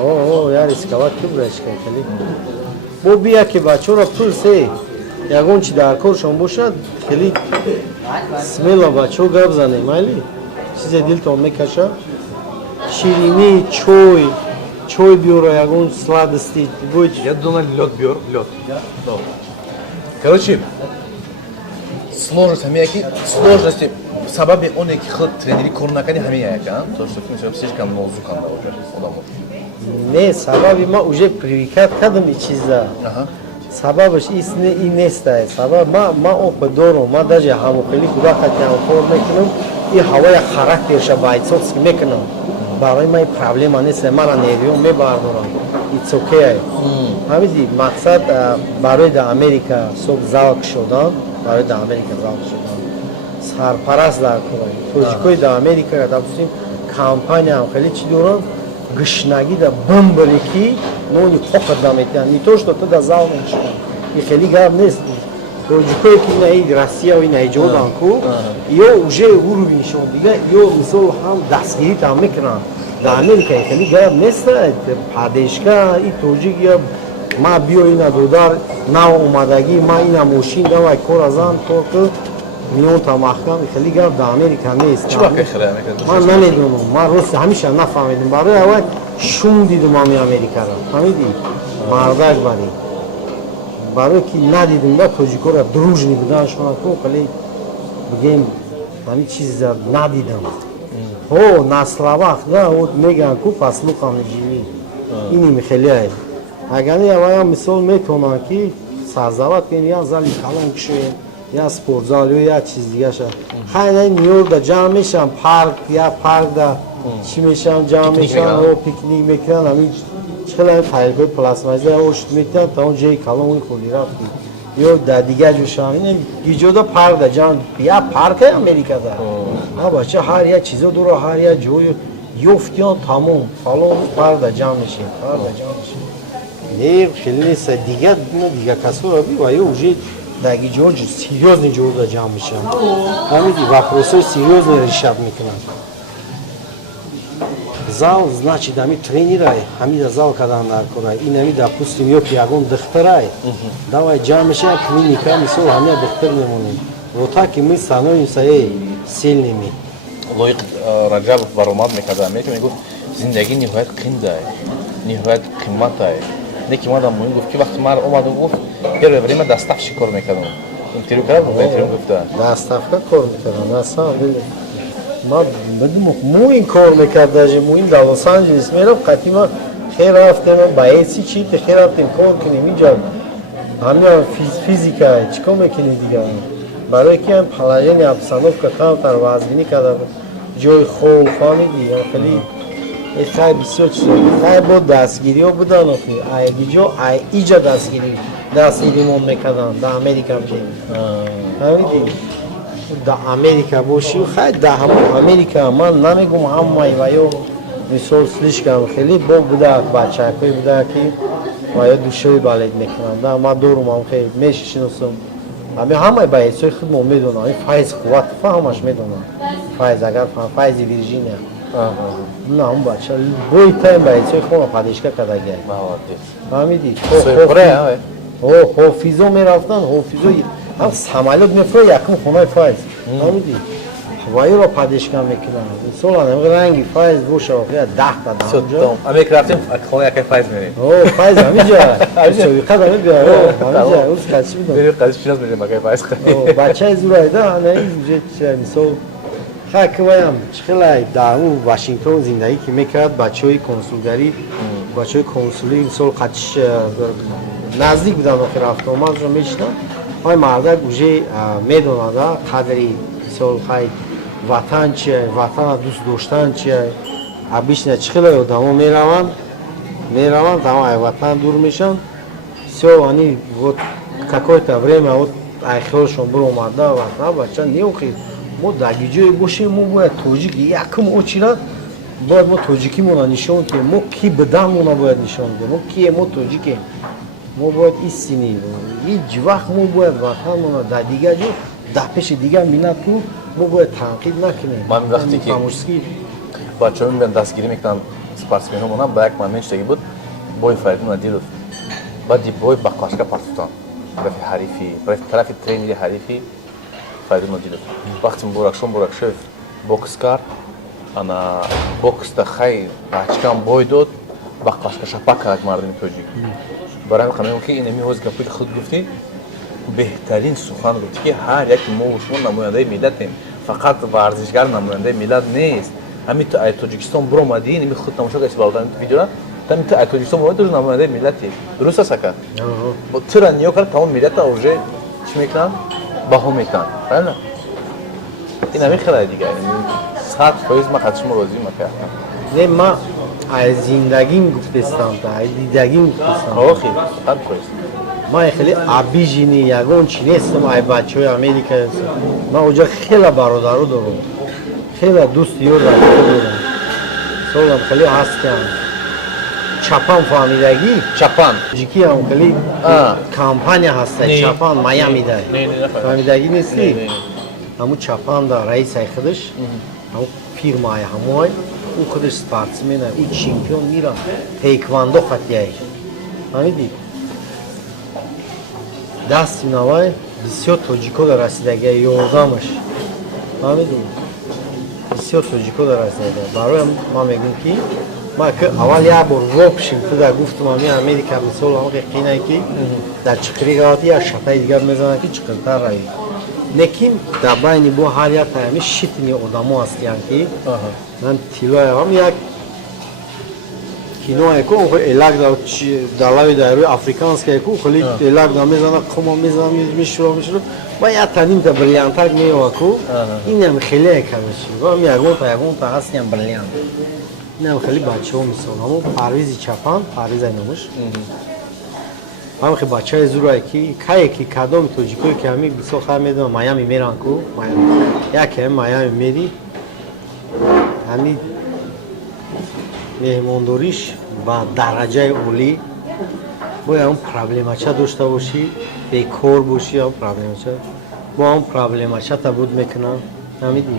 اوه یار اسکوات که برش خیلی بو بیا که بچه را پول سه یگون چی در کارشون باشد خیلی سمیلا بچه ها گب زنه مالی چیز دیل تو میکشه شیرینی чой бюро, ягон сладости, будь. Я думал лед бюро, лед. Короче, сложности, сабаби он эки ход тренери корнакани хами якан, то что мы слишком нозукан да уже одаму. Не, сабаби ма уже привыкать к этому чиза. Сабабиш и не стает. Сабаб ма опыт дору, ма даже хаму хели куда хотя упор мекнем и хавая характер шабайцовский мекнем. برای من پرابلم نیست من نیروم میبردارم ایتس اوکی همین مقصد برای در امریکا صبح زاک شدن برای در امریکا زاک شدن سرپرست در کار توجیکوی در امریکا که داشتیم کمپانی هم خیلی چی دارن گشنگی در بمبلیکی نونی خوب دمیتن نیتوش تو در زاک نشدن این خیلی گرم نیست тоҷикое ки ина ин россия ина иҷоданд ку ё уже уровеншон дига ё мисол ҳам дастгирӣ там мекунанд дар америка хеле гап нест падешка и тоҷик я ма биё ина додар нав омадагӣ ма ина мошин давай кор азам то ки миён та маҳкам хеле гап дар америка нест чӣ вақт мехӯред америка ман намедонам ман рост ҳамеша нафаҳмидам барои аввал шум дидум ами америкаро фаҳмидӣ мардак барӣ барое ки надидум да тоҷикора дружни буданд шуна ку хеле бигем ҳамин чиза надидам ҳо наславақт да вот мегӯянд ку паслухам ҷивӣ иним хеле ай агар не авая мисол метавонанд ки сарзават кунем я зали калон кушоем я спортзал ё як чиз дигаша хайна ниёз да ҷамъ мешаванд парк я парк да чӣ мешаванд ҷамъ мешаванд ҳо пикник мекунанд ҳамин чихелаи тарелкаи пластмасӣ ошт метиҳанд та он ҷои калони худи рафти ё дар дигар ҷо шаванд иҷода парк да ҷамъ я паркаи америкада а бача ҳар як чизо дура ҳар як ҷой ёфтиён тамом фалон парк да ҷамъ мешем парк да ҷамъ мешем не хеле нест дигар касоро бива ё уже даги ҷо серьёзни ҷода ҷамъ мешаванд ҳамиди вопросҳои серьёзне решат мекунанд зал значит ҳами тренерай ҳамида зал кадан наркорай ин ҳами допустим ё ки ягон духтарай давай ҷамъ мешаванд клиника мисол ҳамия духтар мемонем вот так ки мы становимся сильными лоиқ раҷабов баромад мекард америка мегуфт зиндагӣ ниҳоят қиндай ниҳоят қиматай не ки мадам муин гуфт ки вақти мар омаду гуфт первое время доставщик кор мекардам интервю кардам ба интервю гуфта доставка кор мекардам на самом деле ма бидумок муин кор мекард даже муин дар лос анҷелес мерафт қадима хел рафтем ба эси чи хел рафтем кор кунем инҷа ҳамия физика чӣ кор мекунем дигар барое ки положение обстановка камтар вазбинӣ карда ҷои хол фаҳмидӣ хеле хай бисёр чизо хай бо дастгириҳо буданд айгиҷо иҷа дастгиримон мекарданд дар америка ҳамидӣ дар америка бошӣ хай дар ҳамон америка ман намегум ҳамаи ва ё мисол слишкам хеле бо будаак бачакҳое будаак ки ва ё душои балед мекунанд ма дорум ам хеле мешиносам ҳамаи ба ҳисои худмон медонам файз қувватова ҳамаш медонам файз агар файзи вирҷиния на он бача бои тайм ба ҳисои хона падешка кардагия фаҳмидӣ ҳофизо мерафтанд ҳофизо ҳам самолёт мефура якум хонаи файз фаҳмидӣ ва ёро падешка мекунанд мисолан ранги файз боша 10 та америка рафтем хона якай файз мерем файз ҳамиҷа соиқада мебиёр ҳамиҷа уз качи будам қазишинас мерем акай файз бачаи зурайда мисол хакваям чихелай дар вашингтон зиндагӣ ки мекард бачаҳои консулгарӣ бачаҳои консулӣ мисол қатиш наздик буданд охир рафтуомадро мешинанд ҳай мардак уже медонад қадри мисол хай ватан чия ватана дӯст доштан чия обычно чихелай одамо мераванд ҳамаи ватан дур мешаванд всё они вот какое-то время вот айхёлшон биромада ватан бача неохи мо даги ҷое бошем мо бояд тоҷик якум очирад бояд мо тоҷикимона нишон диҳем мо ки буданмона бояд нишон диҳем мо кие мо тоҷикем мо бояд истини ҳеҷ вақт мо бояд ватанмона дар дигар ҷо дар пеши дигар миллат ку мо бояд танқид накунем ман вақте ки бачаҳо мебиёнд дастгирӣ мекунанд спортсменҳомона ба як момент шудагӣ буд бои фаридун адилов баъди бой ба қашка партофтан тарафи ҳарифи тарафи тренери ҳарифи фаридун адилов вақти муборакшоев бокс кард ана бокста хай бачкам бой дод ба қашка шапак кард мардуми тоҷик барои ҳамин ки инами ҳози гапи худ гуфтӣ беҳтарин сухан гуфтӣ ки ҳар яки мо шумо намояндаи миллатем фақат варзишгар намояндаи миллат нест ҳамин ту ай тоҷикистон биромадӣ инами худ тамошо кардӣ балодан видеора тами ту ай тоҷикистон биромадӣ ду намояндаи миллати дуруст аст ака тура ниё кард тамом миллата уже чӣ мекунанд баҳо мекунанд правильно инами хеле дигар 100% ма қатишмо розиам ака не ма ай зиндагим гуфтестам ай дидагим гуфтестам охи 100% ман хеле обижени ягон чи нестам ай бачаҳои америка ман оҷа хела бародару дорам хела дӯст ёр рафта дорам солам хеле ҳастам чапан фаҳмидагӣ? Чапан. Таҷикӣ ҳам хеле компания ҳаста, Не. чапан Майамида. Не, нафаҳмидам. Фаҳмидагӣ Не, нести? не. ҳаму чапан да раисаи худаш, ҳаму фирмаи ҳамуай, ӯ худаш спортсменай, ӯ чемпион мира, тейквандо хатияй. Фаҳмидӣ? Дасти навай бисёр тоҷико да расидаги ёрдамаш. Фаҳмидӣ? Бисёр тоҷико да расидаги. Бароям ман мегӯям ки ман ки аввал як бор вопшим туда гуфтам ами Америка мисол ҳама қинае ки дар чиқири галати як шатаи дигар мезанад ки чиқиртар равӣ. Лекин дар байни бо ҳар як ами шитни одамо ҳастиянд ки ман тилоям як киное ку элак дар лави дар рӯи африканскае ку хеле элак да мезанад қума мезанад мишуро ва як танимта бриллиантак меёва ку инам хеле камеши ва ягонта ҳастиям бриллиант. Инам хеле бачаҳо мисол ҳамон Парвизи Чапан, Парвизай номаш. Ҳамин хеле бачаи зурае ки кае ки кадоми тоҷикое ки ҳамин мисол хай медонам Майами меран ку яке ҳамин Майами мери ҳамин меҳмондориш ба дараҷаи олӣ бояд ҳамн проблемача дошта бошӣ, бекор бошӣ ҳамн проблемача бо ҳамн проблемачата буд мекунам. Ҳамидӣ?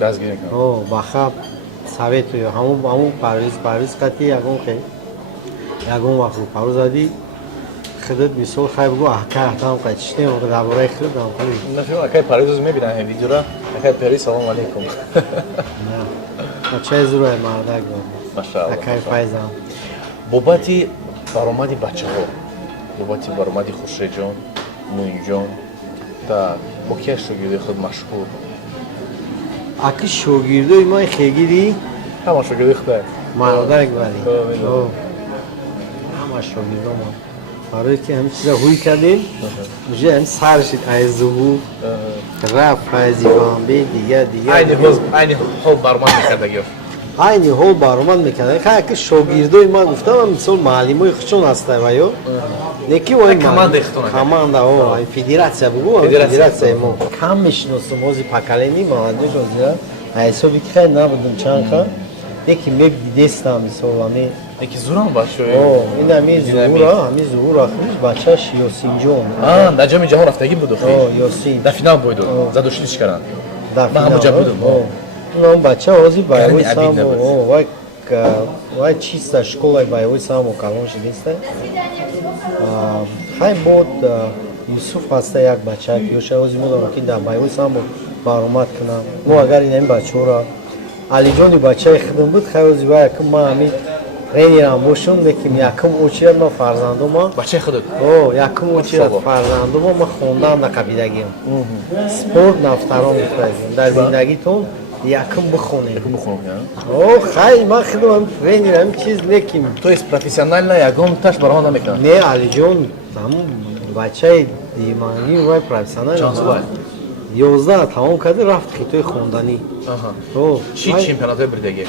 Дастгирӣ мекунам. Бахаб советую ҳамун Парвиз қати ягон вақт рӯпарӯ задӣ худат мисол хай бигӯ аҳкай аҳтам қайтиштем дар бораи худ нафиҳм акай Парвизоз мебинам видеора акай Парвиз салом алейкум. бачаи зурае мардак Машааллоҳ. акай файзам. Бобати баромади бачаҳо, бобати баромади Хуршедҷон, Муинҷон та бо кия шогирди худ машҳур? Аки шогирдои ман хегири Ҳама шогирди худае. мардак барӣ. Ҳама шогирдомон. Барое ки ҳамин чиза ҳуй кардем, уже ҳамин саршид айзугу, раф файзи бамбе дигар. Айни ҳол баромад мекардагиё. Айни ҳол баромад мекардем. Хай аки шогирдои ман гуфтам мисол маълимои худшон ҳастанд ва ё неки вай командаи худтон команда федератсия бугу федератсияи мо кам мешиносам ҳози поколени молодежь ҳозира ҳисоби ки хай набудум чанха неки мебидестам мисол ами Неки зурам бачаҳо. ин ҳамин зуҳура худш бачааш Ёсинҷон. Дар ҷами ҷаҳон рафтагӣ буду Ёсин. дар финал буду. Задушти чӣ карданд? Дар Ман ҳамоҷа будум. Он бача ҳозир боевой Гарани обидно само вай чиста школаи боевой само калон шидеста. Хай бод Юсуф ҳаста як бача ки ёша ҳозир модам ки дар боевой само баромад кунам. Мо агар ин бачаҳоро Алиҷони бачаи худам буд хай ҳозир вай якум ман ҳамин тренерам бошум лекин якум очередь ман фарзандума Бачаи худат? якум очередь фарзандума ман хондам дар қабидагиам. Спорт нафтарон мефарзем. Дар зиндагитон якум бихонем. Хай ман худам тренерам чиз лекин То есть профессионально ягон таш барома намекунад? Не Алиҷон ҳамун бачаи диманӣ вай профессионал. 11 тамом карда рафт хитои хонданӣ. Чӣ чемпионатҳои бирдагӣ?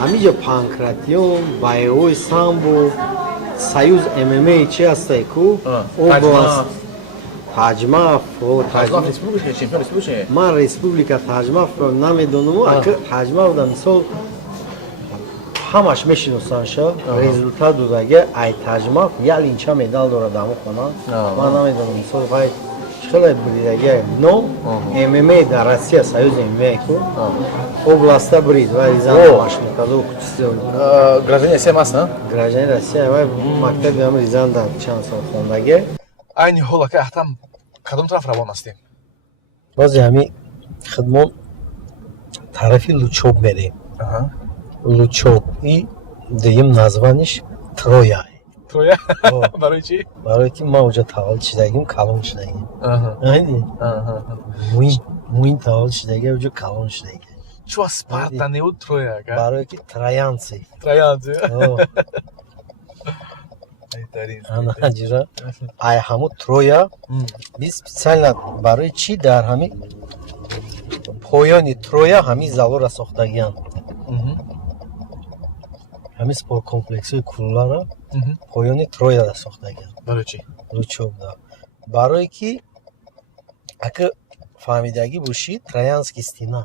ҳамиҷа Панкратион, боевой самбо, Союз ММА чи ҳастай ку? Област Таҷмаф, республика чемпион республика? Ман республика Таҷмаф намедонам, аки Таҷмаф да мисол ҳамаш мешиносанд шо, результат додаги ай Таҷмаф як линча медал дорад дар хона. Ман намедонам мисол вай чиқадар бирдаги ном ММА дар Россия Союз ММА ку областта бирид вай Рязан Машмутаду гражданин Россия ҳаст, на? Гражданин Россия вай мактаби ҳам Рязан дар чанд сол хондаги. Айни ҳол ака аҳтам кадом тараф равон ҳастем? бози ҳамин хидмон тарафи Лучоб мерем. Лучоб и дуюм названиш Троя. Троя? Барои чӣ? Барои ки ман оҷа таваллуд шидагим, калон шидагим. Муин таваллуд шидагим, оҷа калон шидагим. Чӯ аз Спарта неуд Троя ака? Барои ки троянци. Троянци? Анаҷира ай ҳамун Троя би специально барои чӣ дар ҳамин поёни Троя ҳамин залора сохтагиам. ҳамин спорткомплексои куллара поёни Трояда сохтагиам. Барои чӣ? Лучобда. Барое ки ака фаҳмидагӣ бошӣ Троянский стена.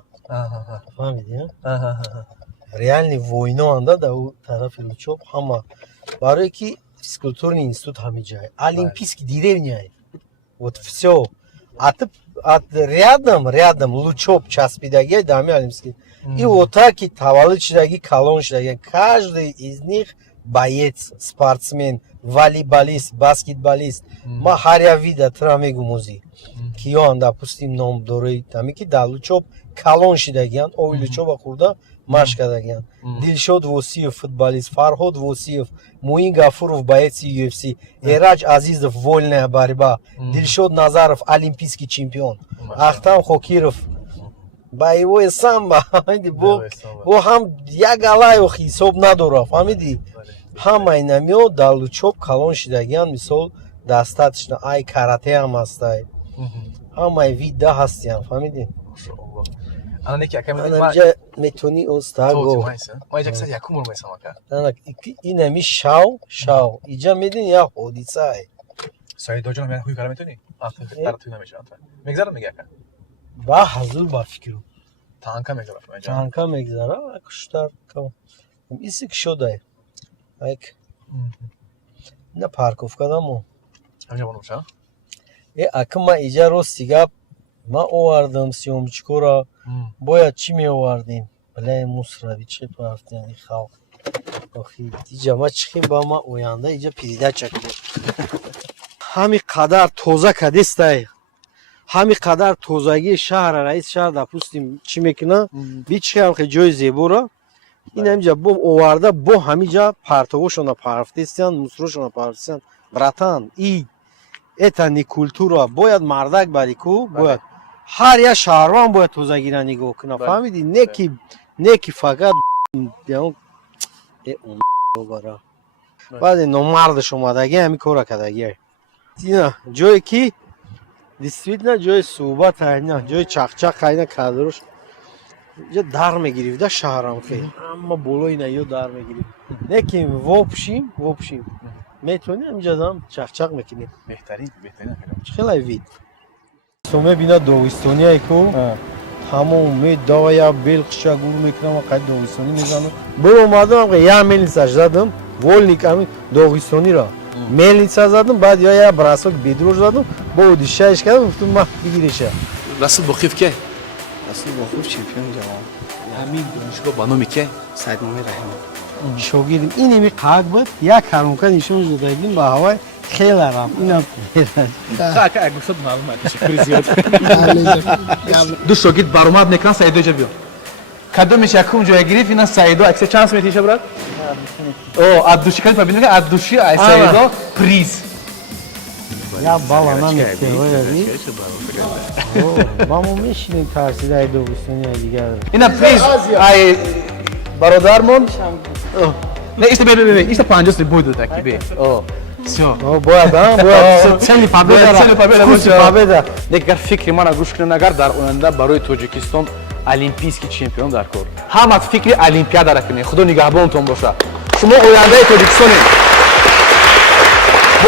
Фаҳмидӣ? реальный война да у тарафи Лучоп ҳама барое ки физкультурный институт ҳами ҷай олимпийский деревня вот все рядом Лучоп часпидагия дами олимпийский и вот так и таваллуд шудаги калон шудаги каждый из них боец спортсмен волейболист баскетболист ма ҳар як вида тра мегумозӣ киён допустим ном дорӣ тами ки дар Лучоп калон шудагиян ови Лучоба хӯрда машқ кардагиян Дилшод Восиев футболист Фарҳод Восиев Муин Гафуров боеци UFC Эраҷ Азизов вольная борьба Дилшод Назаров олимпийский чемпион Ахтам Хокиров боевое самбо бо ҳам як алайо ҳисоб надора фаҳмидӣ ҳама ина меёд дар Лучоп калон шудагиян мисол достаточно ай каратеам ҳастай ҳамаи вида ҳастиян фаҳмидӣ анамҷа метонӣ остаго инами шав иҷа медини як ҳодисае ба ҳазур ба фикру танка мегзара куштар иси ки шодай на парковка дамо акма иҷа рости гап ма овардам сиёмчикора бояд чӣ меовардем балаи мусрави чӣ парафтиан халқ охи иҷа ма чихи ба ма оянда иҷа передача кунем ҳами қадар тоза кадестай ҳами қадар тозагии шаҳра раис шаҳр допустим чӣ мекуна бичихам хе ҷои зебора ин ҳамиҷа бо оварда бо ҳамиҷа партовошона парафтестиян мусрошона парафтестиян братан это не культура бояд мардак барику бояд ҳар як шаҳрванд бояд тозагира нигоҳ куна фаҳмидӣ не ки фақат бара баъде номардаш омадаги ҳами кора кадаги ина ҷое ки действительно ҷои суҳбат айна ҷои чақчақ айна кадрош иҷа дар мегирифта шаҳрам хеле ҳама болои ина ё дар мегирифт лекин вопшим метонем ҳамиҷа дам чақчақ мекунем хеле вид соме бина догистония ку ҳамон медавая белқиша гур мекунам қайд догистони мезанам бо омадам як мельница задам вольник ами догистониро мельница задам баъд ё як бросок бедрош задам бо удишаиш кардам гуфтам ма бигириша Расул Бохиев ки Расул Бохиев чемпион ҷавон ҳамин донишгоҳ ба номи ки Саид Моҳаммад Раҳимов шогирдим инеми қак буд як калонка нишон додагим ба ҳавай хеле рам инам ду шогирд баромад мекунанд Саидо иҷа биё кадомеш якум ҷоя гирифт ина Саидо акса чанд сом метиша брат аддуши кадом бинага аддуши ай Саидо приз я бала наместевояди ба мо мешинем тарсидаи догистония дигар ина приз ай бародармон не ишта бе ишта 50 буйду таки бе всё бояд цели победа дегар фикри мана гӯш кунед агар дар оянда барои тоҷикистон олимпийский чемпион дар кор ҳама фикри олимпиадара кунед худо нигаҳбонтон боша шумо ояндаи тоҷикистонед